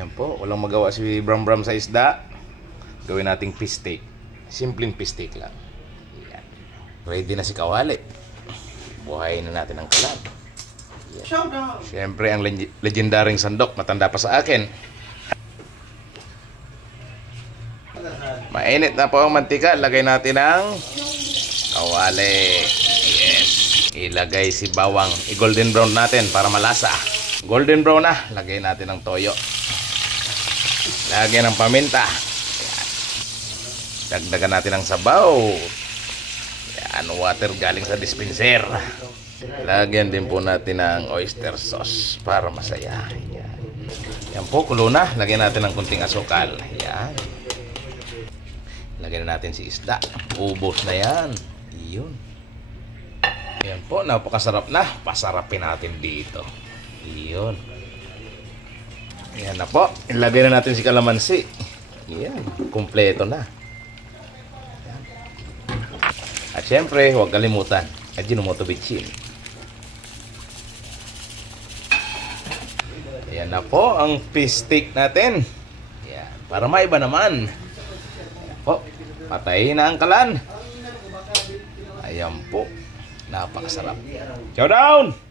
Yan po, walang magawa si Bram Bram sa isda. Gawin nating fish steak. Simpleng fish steak lang. Yan. Ready na si Kawali. Buhayin na natin ang kalan. Siyempre ang legendaring sandok, matanda pa sa akin. Mainit na po ang mantika. Lagay natin ang kawali. Yes. Ilagay si bawang. I-golden brown natin para malasa. Golden brown na. Lagay natin ang toyo. Lagyan ng paminta. Yan. Dagdagan natin ang sabaw. Yan, water galing sa dispenser. Lagyan din po natin ng oyster sauce para masaya. Yan. Yan po, kulo na. Lagyan natin ng kunting asukal. Yan. Lagyan natin si isda. Ubos na yan. Yun. Yan po, napakasarap na. Pasarapin natin dito. Yun. Yan na po. Ilagay na natin si kalamansi. Yan. Kompleto na. Yan. At syempre, huwag kalimutan. Ajinomoto Bitchin. Yan na po ang fish steak natin. Yan. Para maiba naman. Yan po. Patayin na ang kalan. Ayan po. Napakasarap. Chow down!